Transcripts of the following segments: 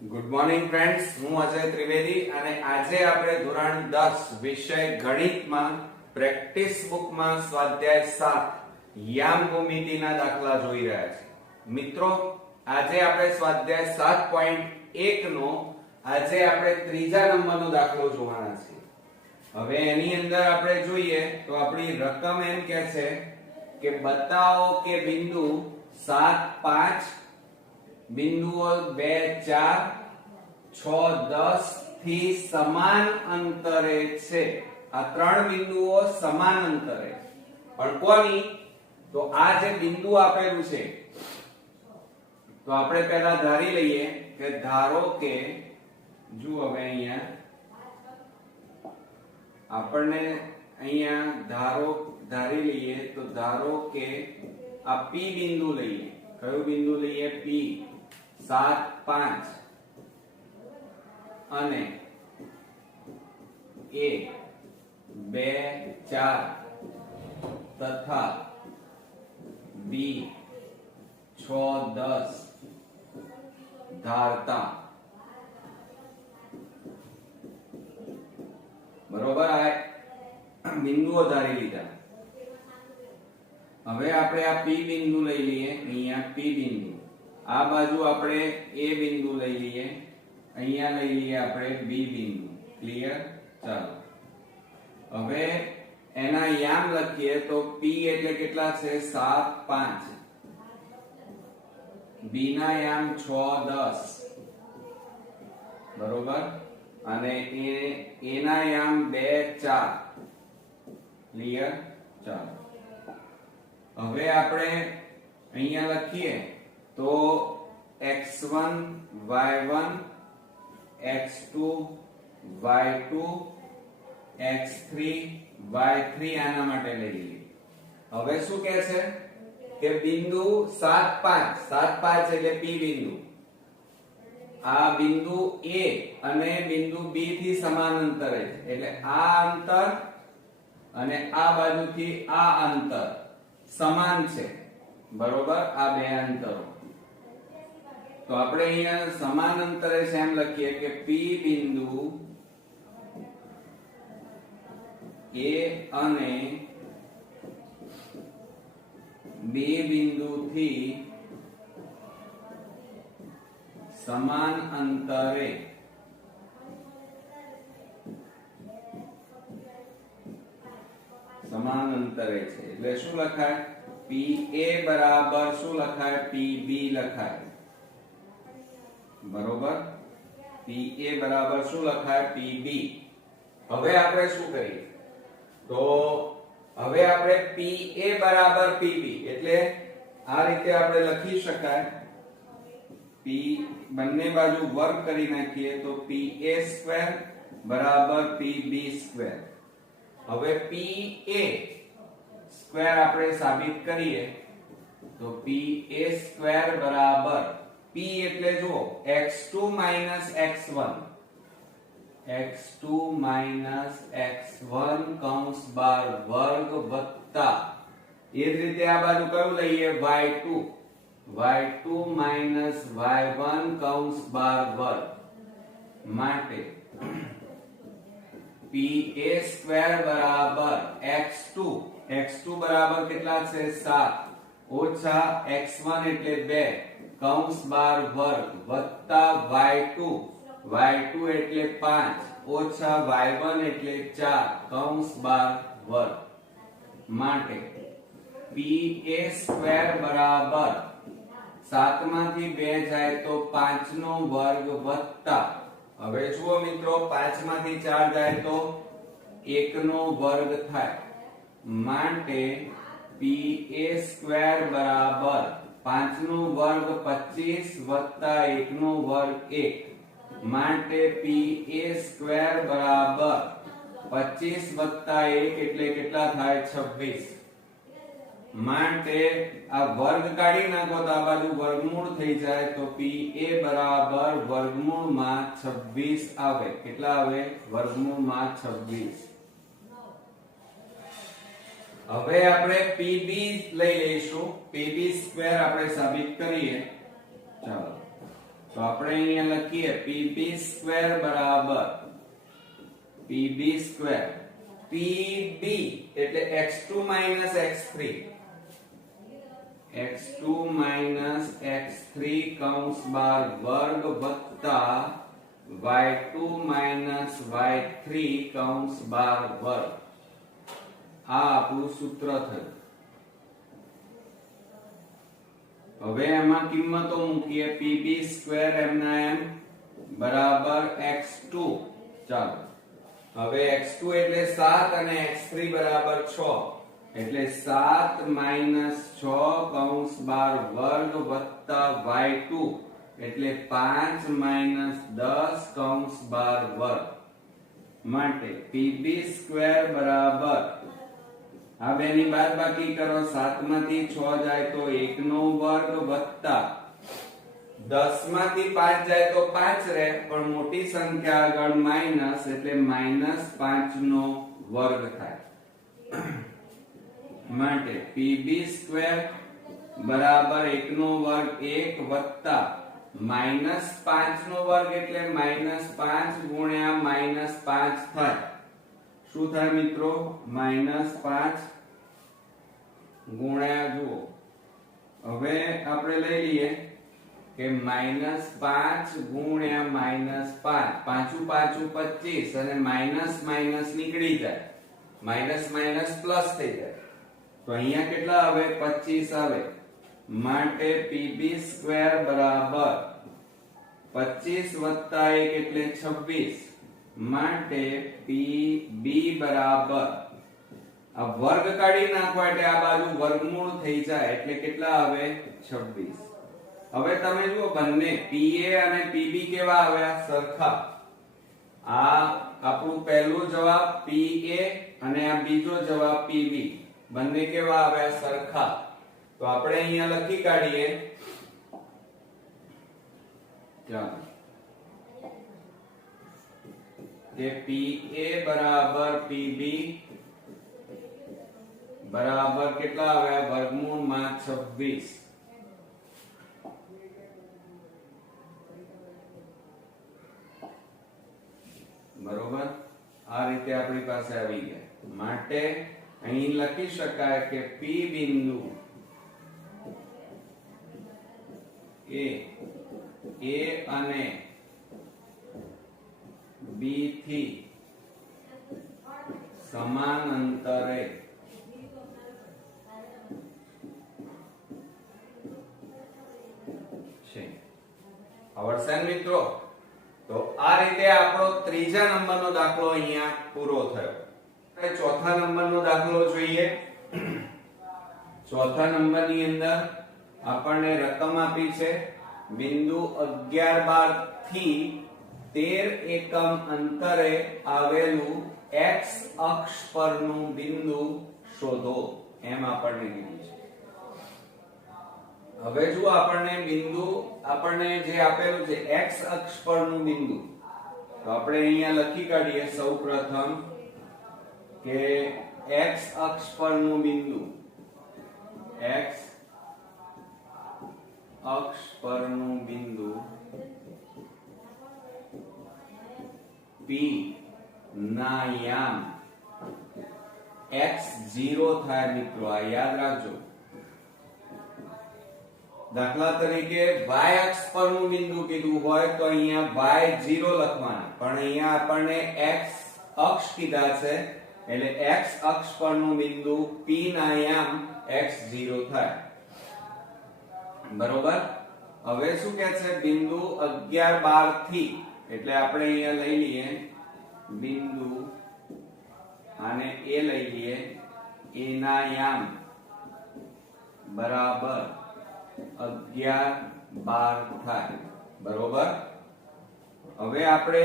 Good morning friends, હું અજય ત્રિવેદી અને આજે આપણે ધોરણ 10 વિષય ગણિતમાં પ્રેક્ટિસ બુકમાં સ્વાધ્યાય 7 યામ ભૂમિતિના દાખલા જોઈ રહ્યા છીએ. મિત્રો, આજે આપણે સ્વાધ્યાય 7.1 નો આજે આપણે ત્રીજા નંબરનો દાખલો જોવાના છીએ. હવે એની અંદર આપણે જોઈએ તો આપણી રકમ એમ કહે છે કે બતાવો કે બિંદુ 7 5 બિંદુઓ 2 4 6 10 થી સમાન અંતરે છે. આ ત્રણ બિંદુઓ સમાન અંતરે, પણ કોની? તો આ જે બિંદુ આપેલું છે તો આપણે પહેલા ધારી લઈએ કે ધારો કે જો હવે અહીંયા આપણને ધારી લઈએ તો ધારો કે આ P બિંદુ લઈએ. કયું બિંદુ લઈએ? P 7 5 અને A 2 4 તથા B 6 10 ધારતા. બરોબર, આ બિંદુઓ ધારી લીધા. હવે આપણે આ P બિંદુ લઈ લઈએ. અહીંયા P બિંદુ, આ બાજુ આપણે A બિંદુ લઈ લઈએ, અહીંયા લઈ લઈએ આપણે B બિંદુ. ક્લિયર? ચાલો હવે એના યામ લખીએ તો P એટલે કેટલા છે? 7 5. B ના યામ 6 10. બરોબર, અને A ના યામ 2 4. ક્લિયર? ચાલો હવે આપણે અહીંયા લખીએ તો x1 y1 x2 y2 x3 y3 આના માટે લઈ લઈએ. હવે શું કહે છે કે બિંદુ 7 5 7 5 એટલે P બિંદુ, આ બિંદુ A અને બિંદુ B થી સમાન અંતરે છે. એટલે આ અંતર અને આ બાજુથી આ અંતર સમાન છે. બરોબર, આ બે અંતરો. તો આપણે અહીંયા સમાન અંતરે છે એમ લખીએ કે P બિંદુ A અને B બિંદુથી સમાન અંતરે છે. એટલે શું લખાય? PA બરાબર શું લખાય? PB લખાય. બરોબર, PA બરાબર શું લખાય? PB. હવે આપણે શું કરીએ તો હવે આપણે PA બરાબર PB એટલે આ રીતે આપણે લખી શકાય. P બંને બાજુ વર્ગ કરી નાખીએ તો PA સ્ક્વેર બરાબર PB સ્ક્વેર. હવે PA સ્ક્વેર આપણે સાબિત કરીએ તો PA સ્ક્વેર બરાબર P એટલે જુઓ x2 x1 x2 x1 કૌંસ બાર વર્ગ વત્તા એ જ રીતે આ બાજુ કયું લઈએ? y2 y1 કૌંસ બાર વર્ગ માટે PA સ્ક્વેર બરાબર x2 બરાબર કેટલા છે? 7 ઓછા x1 એટલે 2 કૌંસ બાર વર્ગ વત્તા y2 એટલે 5 ઓછા y1 એટલે 4 કૌંસ બાર વર્ગ માટે PA સ્ક્વેર બરાબર 7 માંથી 2 જાય તો 5 નો વર્ગ વત્તા, હવે જુઓ મિત્રો, 5 માંથી 4 જાય તો 1 નો વર્ગ થાય. માટે PA સ્ક્વેર બરાબર 5 નો વર્ગ 25 વત્તા 1 નો વર્ગ 1. માટે PA સ્ક્વેર બરાબર 25 વત્તા 1 એટલે કેટલા થાય? 26. માટે આ વર્ગ કાઢી નાખો તો આ બાજુ વર્ગમૂળ થઈ જાય તો PA બરાબર વર્ગમૂળમાં 26 આવે. કેટલા આવે? વર્ગમૂળમાં 26. હવે આપણે PB લઈ લઈશું. PB સ્ક્વેર આપણે સાબિત કરીએ. ચાલો, તો આપણે અહીંયા લખીએ pb² બરાબર pb², pb એટલે x2 x3, x2 x3 કૌંસ બાર વર્ગ વત્તા y2 y3 કૌંસ બાર વર્ગ. આ આપણું સૂત્ર થયું. હવે એમાં કિંમતો મૂકીએ. pb² એમના એમ બરાબર x2. ચાલો હવે x2 એટલે 7 અને x3 બરાબર 6 એટલે 7 6 કૌંસ બાર વર્ગ વત્તા y2 એટલે 5 10 કૌંસ બાર વર્ગ માટે pb² બરાબર આ બેની બાદબાકી કરો. 7 માંથી 6 જાય તો 1 નો વર્ગ વત્તા 10 માંથી 5 જાય તો 5 રહે, પણ મોટી સંખ્યા આગળ માઈનસ એટલે -5 નો વર્ગ થાય. માટે pb² બરાબર 1 નો વર્ગ 1 વત્તા -5 નો વર્ગ એટલે -5 ગુણ્યા -5 થાય. શું થાય મિત્રો? -5 ગુણ્યા જુઓ. હવે આપણે લઈ લઈએ કે -5 ગુણ્યા -5, પાંચું 25 અને માઇનસ માઇનસ નીકળી જાય, માઇનસ માઇનસ પ્લસ થઈ જાય. તો અહીંયા કેટલા આવે? 25 આવે. માટે pb² બરાબર 25 વત્તા 1 એટલે 26. માટે pb બરાબર આ વર્ગ કાઢી નાખવા એટલે આ બાજુ વર્ગમૂળ થઈ જાય એટલે કેટલા આવે? 26. હવે તમે જુઓ બંને pa અને pb કેવા આવ્યા? સરખા. આ આપણું પહેલો જવાબ pa અને આ બીજો જવાબ pb બંને કેવા આવ્યા? સરખા. તો આપણે અહીંયા લખી કાઢીએ. ચાલો કે pa બરાબર pb બરાબર કેટલા આવ્યા? વર્ગમૂળમાં 26. બરોબર. આ રીતે આપણી પાસે આવી ગયા. માટે અહીં લખી શકાય કે p બિંદુ a અને b થી સમાન અંતરે છે. આવડશે મિત્રો? તો આ રીતે આપણો ત્રીજા નંબરનો દાખલો અહીંયા પૂરો થયો. હવે ચોથા નંબરનો દાખલો જોઈએ. ચોથા નંબરની અંદર આપણને રકમ આપી છે. બિંદુ 11 થી 13 એકમ અંતરે આવેલું x અક્ષ પરનું બિંદુ શોધો એમ આપણને કીધું છે. હવે જો આપણને બિંદુ આપણને જે આપેલું છે x અક્ષ પરનું બિંદુ, તો આપણે અહીંયા લખી કાઢીએ સૌપ્રથમ કે x અક્ષ પરનું બિંદુ, x અક્ષ પરનું બિંદુ P ના યામ x0 થાય. મિત્રો આ યાદ રાખજો. દાખલા તરીકે y અક્ષ પરનું બિંદુ કીધું હોય તો અહીંયા y0 લખવાના, પણ અહીંયા આપણને x અક્ષ કીધા છે એટલે x અક્ષ પરનું બિંદુ P ના યામ x0 થાય. બરોબર. હવે શું કહે છે? બિંદુ 11 12 થી, એટલે આપણે અહીંયા લઈ લઈએ બિંદુ અને a લઈ લઈએ. a ના યામ બરાબર 11 12 થાય. બરોબર. હવે આપણે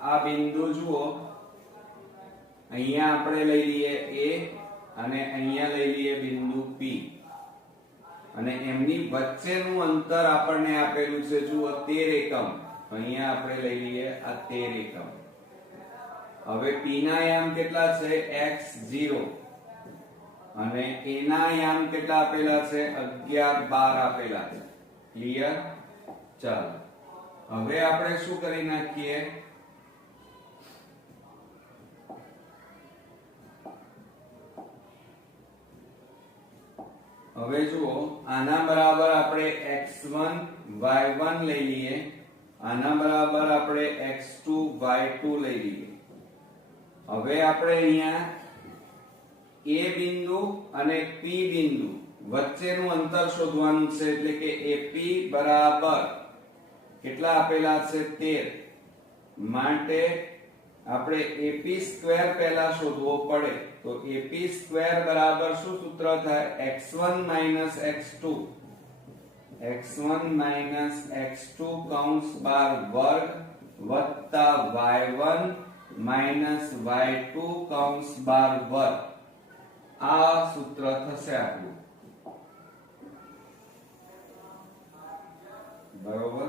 આ બિંદુ જુઓ, અહીંયા આપણે લઈ લઈએ a અને અહીંયા લઈ લઈએ બિંદુ P અને એમની વચ્ચેનું અંતર આપણને આપેલું છે જુઓ 13 એકમ. અહીંયા આપણે લઈ લઈએ આ 13 એકમ. હવે P ના યામ કેટલા છે? x0 અને a ના યામ કેટલા આપેલા છે? 11 12 આપેલા છે. ક્લિયર? ચાલો હવે આપણે શું કરી નાખીએ, હવે જુઓ આના બરાબર આપણે x1 y1 લઈ લઈએ, આના બરાબર આપણે x2 y2 લઈ લઈએ. હવે આપણે અહીંયા A બિંદુ અને P બિંદુ વચ્ચેનું અંતર શોધવાનું છે, એટલે કે AP બરાબર કેટલા આપેલા છે 13, માટે આપણે AP સ્ક્વેર પહેલા શોધવો પડે. તો AP સ્ક્વેર બરાબર શું સૂત્ર થાય, x1 x2 x1 x2 કૌંસ બાર વર્ગ વત્તા y1 y2 કૌંસ બાર વર્ગ. આ સૂત્ર થશે આપણું, બરોબર.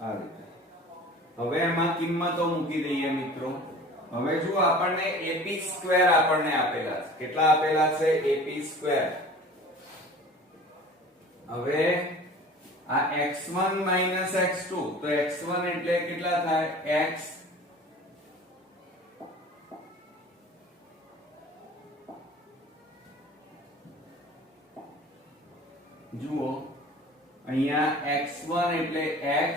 આ રીતે હવે એમાં કિંમતો મૂકી દઈએ મિત્રો. હવે જો આપણને AP સ્ક્વેર આપણને આપેલા છે, કેટલા આપેલા છે AP સ્ક્વેર. હવે આ x1 x2, તો x1 એટલે કેટલા થાય x જુઓ અહીંયા x1 એટલે x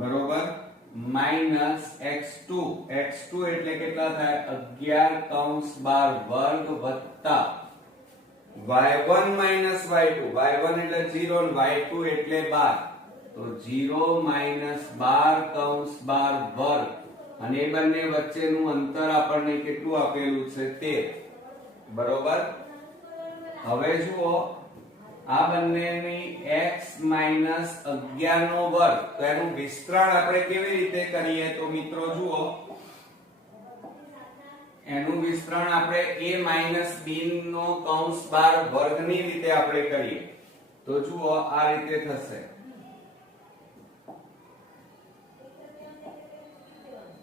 બરોબર માઈનસ x2 એટલે કેટલા થાય 11 કૌંસ બાર વર્ગ વત્તા y1 y2, y1 એટલે 0 અને y2 એટલે 12, તો 0 12 કૌંસ બાર વર્ગ, અને એ બંને વચ્ચેનું અંતર આપણને કેટલું આપેલું છે 13, બરોબર. હવે જુઓ આ બંનેની x 11 નો વર્ગ, તો એનું વિસ્તરણ આપણે કેવી રીતે કરીએ, તો મિત્રો જુઓ એનું વિસ્તરણ આપણે a b નો કૌંસ બાર વર્ગની રીતે આપણે કરીએ. તો જુઓ આ રીતે થશે,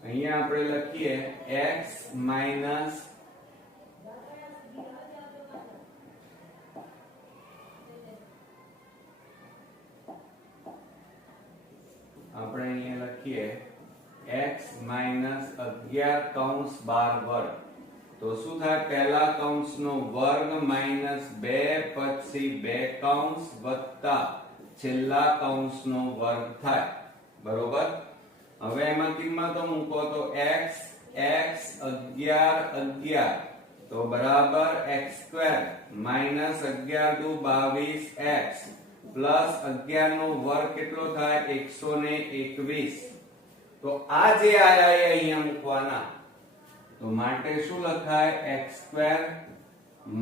અહીંયા આપણે લખીએ x આપણે અહીંયા લખીએ x 11 કૌંસ બાર વર્ગ. તો શું થાય, પહેલા કૌંસનો વર્ગ માઈનસ 2 પછી 2 કૌંસ વત્તા છેલ્લા કૌંસનો વર્ગ થાય, બરોબર. હવે એમાં કિંમતો મૂકો, તો x 11 તો બરાબર x² માઈનસ 11 દુ 22x પ્લસ 11 નો વર્ગ કેટલો થાય 121. તો આ જે આયા એ અહીંયા મૂકવાના, તો માટે શું લખાય x²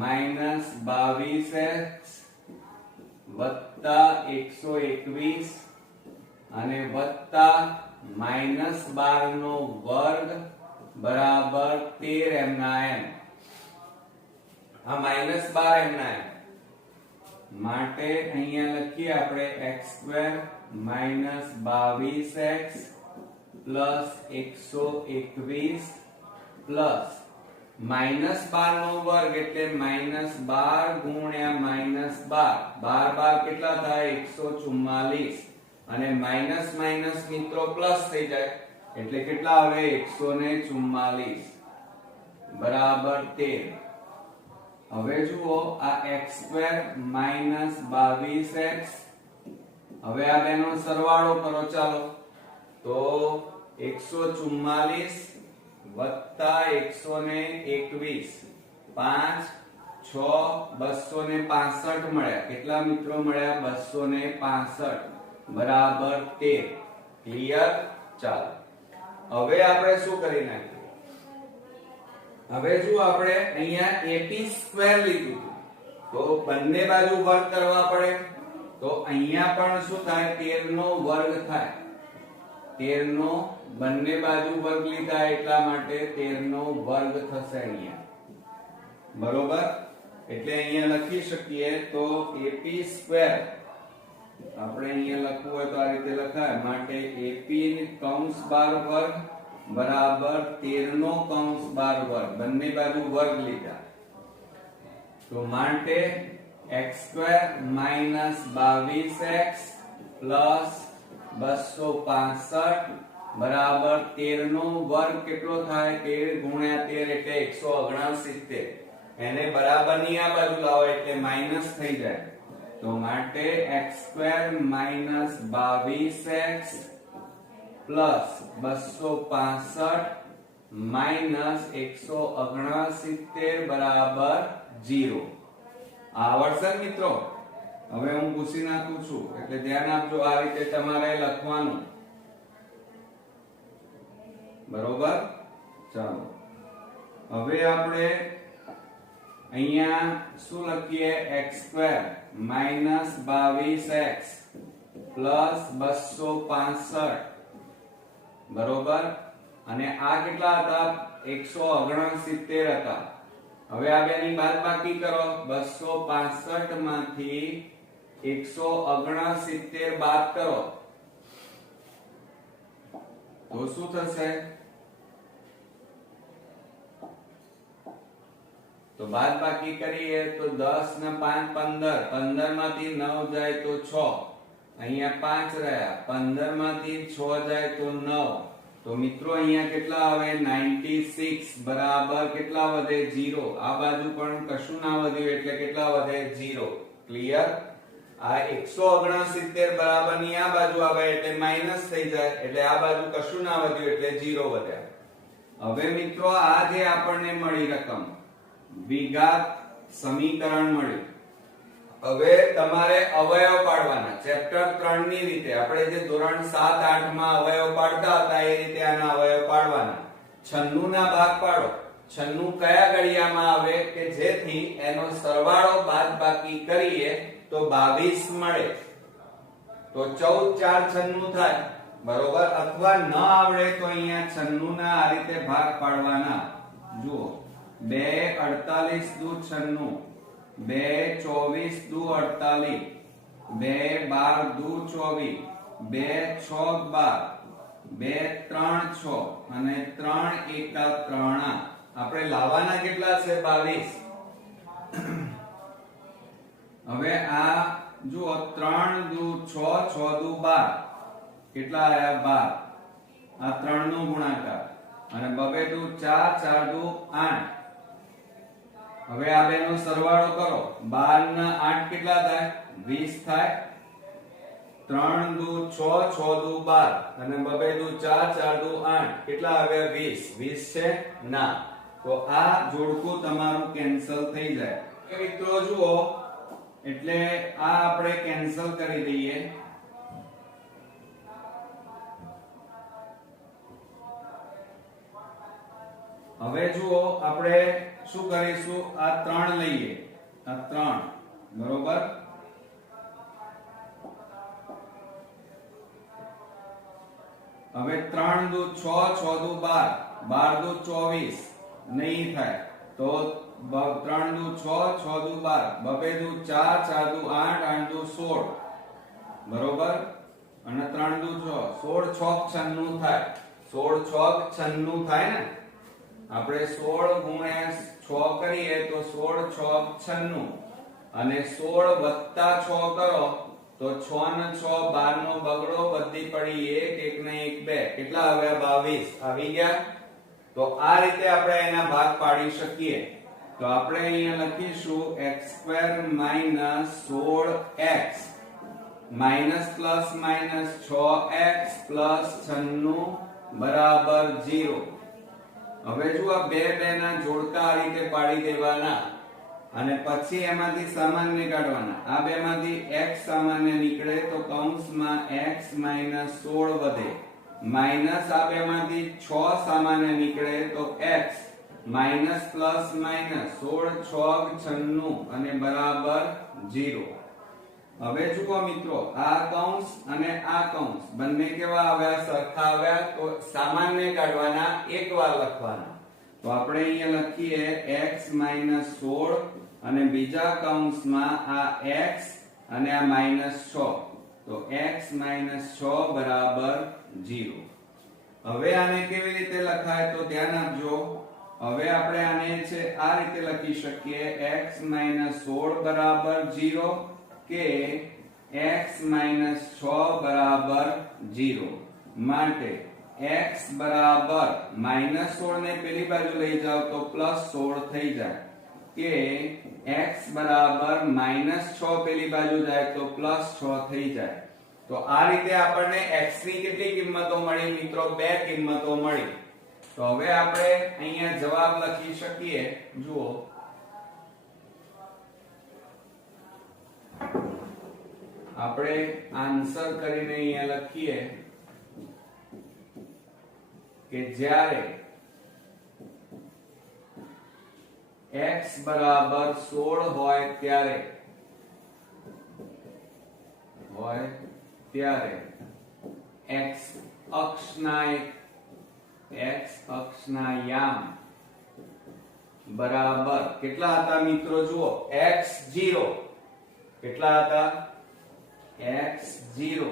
માઈનસ 22x વત્તા 121 અને વત્તા માઈનસ 12 નો વર્ગ બરાબર 13 એમના એમ. આ માઈનસ 12 એમના એમ માટે અહીંયા લખીએ આપણે x² minus 22x plus 121 plus minus 12 નો વર્ગ એટલે માઈનસ 12 ગુણ્યા માઈનસ 12, 12 કેટલા થાય 144, અને માઈનસ માઈનસ મિત્રો પ્લસ થઈ જાય એટલે કેટલા આવે 144 બરાબર 13. હવે જુઓ આ x² માઈનસ 22x, હવે આ બેનો સરવાળો કરો ચાલો, તો 144 વત્તા 121 5 6 265 મળ્યા. કેટલા મિત્રો મળ્યા 265 બરાબર 13. ક્લિયર. ચાલો હવે આપણે શું કરી નાખીએ, હવે જો આપણે અહીંયા AP સ્ક્વેર લીધું તો બંને બાજુ વર્ગ કરવા પડે, તો અહીંયા પણ શું થાય 13 નો વર્ગ થાય, 13 નો બંને બાજુ વર્ગ લીધા એટલા માટે 13 નો વર્ગ થશે અહીંયા, બરોબર. એટલે અહીંયા લખી શકીએ તો AP સ્ક્વેર આપણે અહીંયા લખવું હોય તો આ રીતે લખાય, માટે AP કૌંસ બાર વર્ગ બરાબર 13 નો કૌંસ બાર વર્ગ, બંને બાજુ વર્ગ લીધા, તો માટે x² માઈનસ 22x પ્લસ 265 બરાબર 13 નો વર્ગ કેટલો થાય? 13 ગુણ્યા 13 એટલે 169. એને બરાબરની આ બાજુ લાવો એટલે માઈનસ થઈ જાય. તો માટે x² minus 22x plus 265 minus 169 બરાબર 0. આવડશે મિત્રો? હવે હું પૂછી નાખું છું એટલે ધ્યાન આપજો. આ રીતે તમારે લખવાનું, બરોબર? ચાલો હવે આપણે અહીંયા શું લખીએ? x² માઈનસ 22x પ્લસ 265 બરોબર. અને આ કેટલા હતા? 169 હતા. હવે આ બેની બાદબાકી કરો. 265 માંથી 169 બાદ કરો તો શું થશે? તો બાદબાકી કરીએ તો 10 ને 5 15, 15 માંથી 9 જાય તો 6, અહીંયા 5 રહ્યા, 15 માંથી 6 જાય તો 9. તો મિત્રો અહીંયા કેટલા આવે? 96 બરાબર કેટલા વધે? 0. આ બાજુ પણ કશું ના વધ્યું એટલે કેટલા વધે? 0. ક્લિયર? આ 169 બરાબર ની આ બાજુ આવે એટલે માઈનસ થઈ જાય એટલે આ બાજુ કશું ના વધ્યું એટલે 0 વધ્યા. હવે મિત્રો આ જે આપણને મળી રકમ દ્વિઘાત સમીકરણ મળ્યું. હવે તમારે અવયવ પાડવાના. ચેપ્ટર 3 ની રીતે આપણે જે ધોરણ 7 8 માં અવયવ પાડતા હતા એ રીતે આના અવયવ પાડવાના. 96 ના ભાગ પાડો. 96 કયા ઘડિયામાં આવે કે જેથી એનો સરવાળો બાદબાકી કરીએ તો 22 મળે. તો 14 4 96 થાય, બરોબર? અથવા ન આવડે તો અહીંયા 96 ના આ રીતે ભાગ પાડવાના. જુઓ 2 48 દુ 96, 2 24 દુ 48, 2 12 દુ 24, 2 6 12, 2 3 6 અને 3 એકા 3. આપણે લાવવાના કેટલા છે? 22. હવે આ જુઓ 3 દુ 6, 6 દુ 12, કેટલા આયા? 12. આ 3 નો ગુણાકાર અને 2 દુ 4, 4 દુ 8. હવે આ બેનો સરવાળો કરો. 12 ના 8 કેટલા થાય? 20 થાય. 3 દુ 6, 6 દુ 12 અને 2 દુ 4, 4 દુ 8 કેટલા આવ્યા? 20. 20 છે? ના. તો આ જોડકું તમારું કેન્સલ થઈ જાય. મિત્રો જુઓ એટલે આ આપણે કેન્સલ કરી દઈએ. હવે જુઓ આપણે શું કરીશું? આ 3 લઈએ. આ 3 બરોબર. હવે 3 દુ 6, 6 દુ 12, 12 દુ 24 નહીં થાય. તો 3 દુ 6, 6 દુ 12, 2 દુ 4, 4 દુ 8, 8 દુ 16 બરોબર. અને 3 દુ 6, 16 6 96 થાય. 16 6 96 થાય ને. આપણે 16 ગુણ્યા 6 કરીએ તો 16 6 96 અને 16 વત્તા 6 કરો તો 6 ને 6 12 નો બગડો, બધી પડી 1 1 ને 1 2 કેટલા આવ્યા? 22 આવી ગયા. તો આ રીતે આપણે એના ભાગ પાડી શકીએ. તો આપણે અહીંયા લખીશું x² minus 16x minus plus minus 6x plus 96 બરાબર 0. હવે જો આ બે ના જોડકા આ રીતે પાડી દેવાના અને પછી એમાંથી સામાન્ય કાઢવાના. આ બે માંથી x સામાન્ય નીકળે તો કૌંસમાં x માઈનસ 16 વધે, માઈનસ આ બે માંથી 6 સામાન્ય નીકળે તો x માઈનસ પ્લસ માઈનસ 16 6 96 અને બરાબર 0. હવે જુઓ મિત્રો આ કૌંસ અને આ કૌંસ બંને કેવા આવ્યા? સરખા આવ્યા. તો સામાન્ય કાઢવાના, એક વાર લખવાના. તો આપણે અહીંયા લખીએ x માઈનસ 16 અને બીજા કૌંસમાં આ x અને આ માઈનસ 6. તો x માઈનસ 6 બરાબર 0. હવે આને કેવી રીતે લખાય તો ધ્યાન આપજો. હવે આપણે આને છે આ રીતે લખી શકીએ x માઈનસ 16 બરાબર 0 કે x minus 6 બરાબર 0 માટે x બરાબર -16 ને પેલી બાજુ લઈ જાવ તો +16 થઈ જાય કે x બરાબર -6 પેલી બાજુ જાય તો +6 થઈ જાય. તો આ રીતે આપણને x ની કેટલી કિંમતો મળી મિત્રો? બે કિંમતો મળી. તો હવે આપણે અહીંયા જવાબ લખી શકીએ. જુઓ, આપણે આન્સર કરીને અહીંયા લખીએ કે જ્યારે x બરાબર 16 હોય ત્યારે x અક્ષના યામ બરાબર કેટલા હતા મિત્રો? જુઓ, x0 કેટલા હતા? x0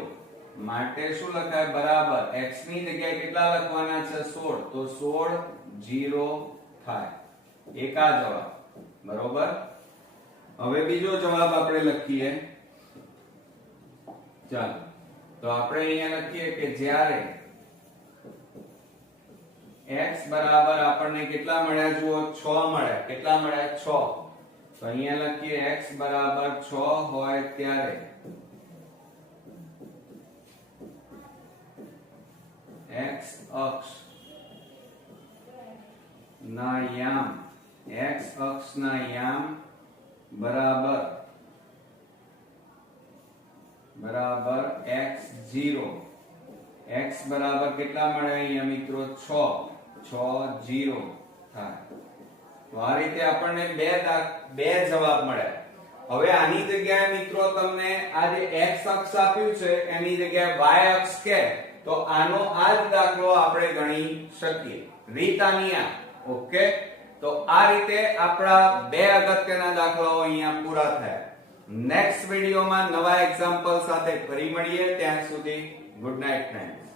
માટે શું લખાય? બરાબર x ની જગ્યાએ કેટલા લખવાના છે? 16. તો 16 0 થાય. એક આ જવાબ બરોબર. હવે બીજો જવાબ આપણે લખીએ. ચાલો, તો આપણે અહીંયા લખીએ કે જ્યારે x બરાબર આપણને કેટલા મળ્યા? જુઓ, 6 મળ્યા. કેટલા મળ્યા? 6. તો અહીંયા લખીએ x બરાબર 6 હોય ત્યારે x અક્ષ ના યામ બરાબર x0. x બરાબર કેટલા મળે અહીંયા મિત્રો? 6 0 થાય. તો આ રીતે આપણને બે જવાબ મળ્યા. હવે આની જગ્યાએ મિત્રો તમને આ જે x અક્ષ આપ્યું છે એની જગ્યાએ y અક્ષ કે તો આનો આ જ દાખલો આપણે ગણી શકીએ. રીત આની આ. ઓકે, તો આ રીતે આપણા બે અગત્યના દાખલાઓ અહીંયા પૂરા થયા. નેક્સ્ટ વિડિયોમાં નવા એક્ઝામ્પલ સાથે ફરી મળીએ. ત્યાં સુધી ગુડ નાઇટ ફ્રેન્ડ્સ.